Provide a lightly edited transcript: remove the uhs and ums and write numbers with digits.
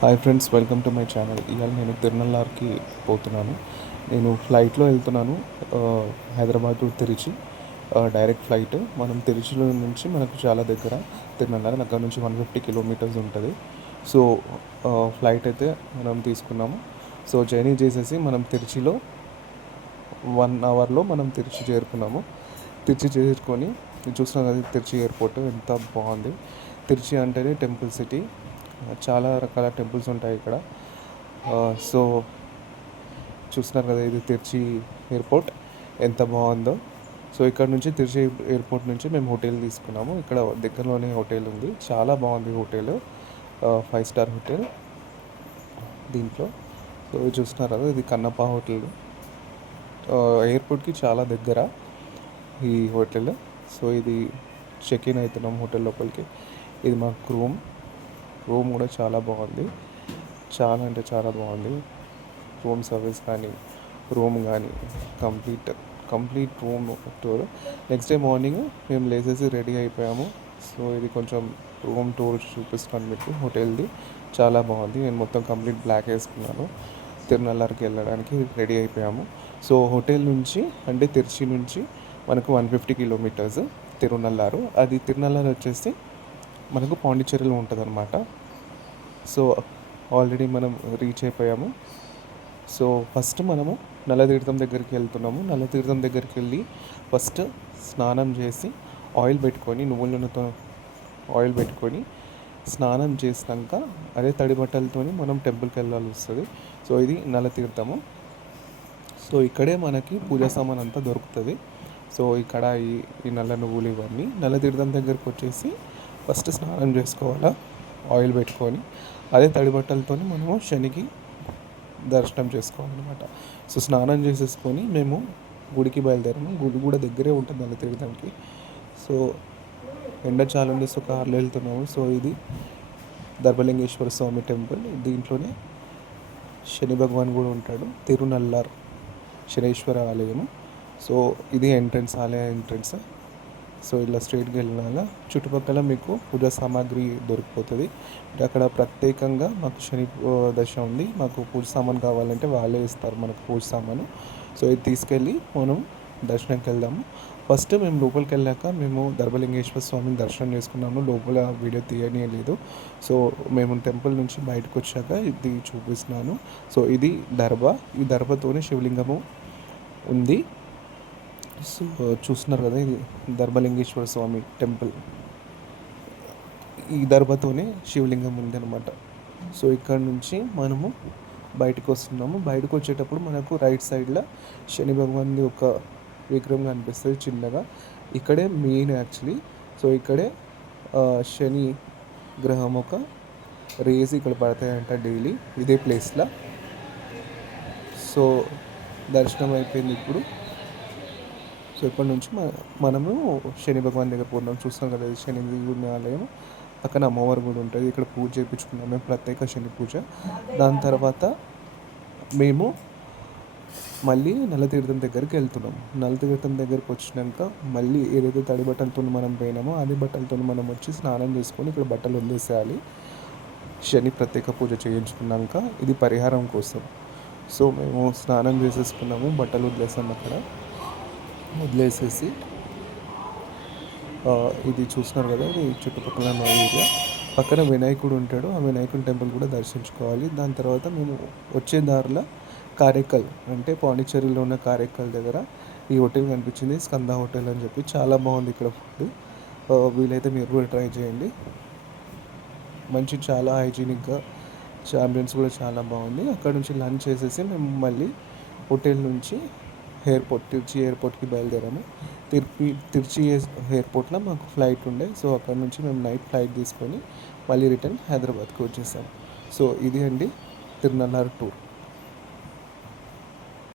Hi friends, welcome to my channel. ఇవాళ నేను తిరునల్లార్కి పోతున్నాను. నేను ఫ్లైట్లో వెళ్తున్నాను. Hyderabad to Trichy direct flight. మనం తిరుచిలో నుంచి మనకు చాలా దగ్గర తిరునల్లార్, అక్కడ నుంచి 150 కిలోమీటర్స్ ఉంటుంది. సో ఫ్లైట్ అయితే మనం తీసుకున్నాము. సో జర్నీ చేసేసి మనం తిరుచిలో 1 అవర్లో మనం తిరుచి చేరుకున్నాము. తిరుచి చేరుకొని చూస్తున్నాం కదా, తిరుచి ఎయిర్పోర్ట్ ఎంత బాగుంది. తిరుచి అంటేనే టెంపుల్ సిటీ. చాలా రకాల టెంపుల్స్ ఉంటాయి ఇక్కడ. సో చూస్తున్నారు కదా, ఇది తిరుచి ఎయిర్పోర్ట్ ఎంత బాగుందో. సో ఇక్కడ నుంచి తిరుచి ఎయిర్పోర్ట్ నుంచి మేము హోటల్ తీసుకున్నాము. ఇక్కడ దగ్గరలోనే హోటల్ ఉంది, చాలా బాగుంది హోటల్. 5 స్టార్ హోటల్ దీంట్లో. సో చూస్తున్నారు కదా, ఇది కన్నప్ప హోటల్. ఎయిర్పోర్ట్కి చాలా దగ్గర ఈ హోటల్. సో ఇది చెక్ ఇన్ అవుతున్నాం హోటల్ లోపలికి. ఇది మా రూమ్ కూడా చాలా బాగుంది. చాలా అంటే చాలా బాగుంది. రూమ్ సర్వీస్ కానీ, రూమ్ కానీ complete room tour. Next day morning మేము లేసేసి రెడీ అయిపోయాము. సో ఇది కొంచెం రూమ్ టూర్ చూపిస్తాను మీకు. హోటల్ది చాలా బాగుంది. నేను మొత్తం కంప్లీట్ బ్లాక్ వేసుకున్నాను. తిరునల్లార్కి వెళ్ళడానికి రెడీ అయిపోయాము. సో హోటల్ నుంచి అంటే తిరుచి నుంచి మనకు 150 కిలోమీటర్స్ తిరునల్లారు. అది తిరునల్లారు వచ్చేసి మనకు పాండిచ్చేరిలో ఉంటుంది అనమాట. సో ఆల్రెడీ మనం రీచ్ అయిపోయాము. సో ఫస్ట్ మనము నల్లతీర్థం దగ్గరికి వెళ్తున్నాము. నల్లతీర్థం దగ్గరికి వెళ్ళి ఫస్ట్ స్నానం చేసి నువ్వుల నూనెతో ఆయిల్ పెట్టుకొని స్నానం చేసినాక అదే తడి బట్టలతో మనం టెంపుల్కి వెళ్ళాల్సి వస్తుంది. సో ఇది నల్లతీర్థము. సో ఇక్కడే మనకి పూజా సామాన్ అంతా దొరుకుతుంది. సో ఇక్కడ ఈ నల్ల నువ్వులు ఇవన్నీ నల్లతీర్థం దగ్గరికి వచ్చేసి ఫస్ట్ స్నానం చేసుకోవాలా ఆయిల్ పెట్టుకొని. అదే తడి బట్టలతో మనము శనికి దర్శనం చేసుకోవాలన్నమాట. సో స్నానం చేసేసుకొని మేము గుడికి బయలుదేరాము. గుడి కూడా దగ్గరే ఉంటుంది నల్లతీర్థంకి. సో ఎండ చాలా ఉంది, సో కార్లో వెళ్తున్నాము. సో ఇది దర్భలింగేశ్వర స్వామి టెంపుల్. దీంట్లోనే శని భగవాన్ కూడా ఉంటాడు. తిరునల్లార్ శనేశ్వర ఆలయము. సో ఇది ఆలయ ఎంట్రన్స్. సో ఇలా స్ట్రైట్గా వెళ్ళినాక చుట్టుపక్కల మీకు పూజా సామాగ్రి దొరికిపోతుంది. అక్కడ ప్రత్యేకంగా మాకు శని దశ ఉంది, మాకు పూజ సామాన్ కావాలంటే వాళ్ళే ఇస్తారు మనకు పూజ సామాను. సో ఇది తీసుకెళ్ళి మనం దర్శనంకి వెళ్దాము. ఫస్ట్ మేము లోపలికి వెళ్ళాక మేము దర్భలింగేశ్వర స్వామిని దర్శనం చేసుకున్నాము. లోపల వీడియో తీయనీయలేదు. సో మేము టెంపుల్ నుంచి బయటకు వచ్చాక ఇది చూపిస్తున్నాను. సో ఇది ఈ దర్భతోనే శివలింగము ఉంది. సో చూస్తున్నారు కదా, ఇది దర్భలింగేశ్వర స్వామి టెంపుల్. ఈ దర్భతోనే శివలింగం ఉంది అనమాట. సో ఇక్కడ నుంచి మనము బయటకు వస్తున్నాము. బయటకు వచ్చేటప్పుడు మనకు రైట్ సైడ్లో శని భగవాన్ది ఒక విగ్రహం కనిపిస్తుంది చిన్నగా. ఇక్కడే మెయిన్ యాక్చువల్లీ. సో ఇక్కడే శని గ్రహం ఒక రేస్ ఇక్కడ పడతాయంట డైలీ ఇదే ప్లేస్లో. సో దర్శనం అయిపోయింది ఇప్పుడు. సో ఇప్పటి నుంచి మనము శని భగవాన్ దగ్గర పోతున్నాం. చూస్తాం కదా, శని దేవుని ఆలయం పక్కన అమ్మవారు కూడా ఉంటుంది. ఇక్కడ పూజ చేయించుకున్నాం మేము, ప్రత్యేక శని పూజ. దాని తర్వాత మేము మళ్ళీ నల్లతీర్థం దగ్గరికి వెళ్తున్నాం. నల్లతీర్థం దగ్గరికి వచ్చినాక మళ్ళీ ఏదైతే తడి బట్టలతో మనం పోయినామో అదే బట్టలతో మనం వచ్చి స్నానం చేసుకొని ఇక్కడ బట్టలు వదిలేసేయాలి. శని ప్రత్యేక పూజ చేయించుకున్నాక ఇది పరిహారం కోసం. సో మేము స్నానం చేసేసుకున్నాము, బట్టలు వదిలేసాము. అక్కడ వదిలేసేసి ఇది చూస్తున్నారు కదా, ఇది చుట్టుపక్కల మా ఏరియా. పక్కన వినాయకుడు ఉంటాడు, ఆ వినాయకుడి టెంపుల్ కూడా దర్శించుకోవాలి. దాని తర్వాత మేము వచ్చే దారిలో కారైకల్ అంటే పాండిచ్చేరిలో ఉన్న కారైకల్ దగ్గర ఈ హోటల్ కనిపించింది, స్కంద హోటల్ అని చెప్పి. చాలా బాగుంది ఇక్కడ ఫుడ్. వీలైతే మీరు కూడా ట్రై చేయండి. చాలా హైజీనిక్గా, అంబియన్స్ కూడా చాలా బాగుంది. అక్కడ నుంచి లంచ్ చేసేసి మేము మళ్ళీ హోటల్ నుంచి తిరుచి ఎయిర్పోర్ట్కి బయలుదేరాము. తిరుచి ఎయిర్పోర్ట్లో మాకు ఫ్లైట్ ఉండే. సో అక్కడ నుంచి మేము నైట్ ఫ్లైట్ తీసుకొని మళ్ళీ రిటర్న్ హైదరాబాద్కి వచ్చేసాము. సో ఇది అండి తిరునల్లార్ టూర్.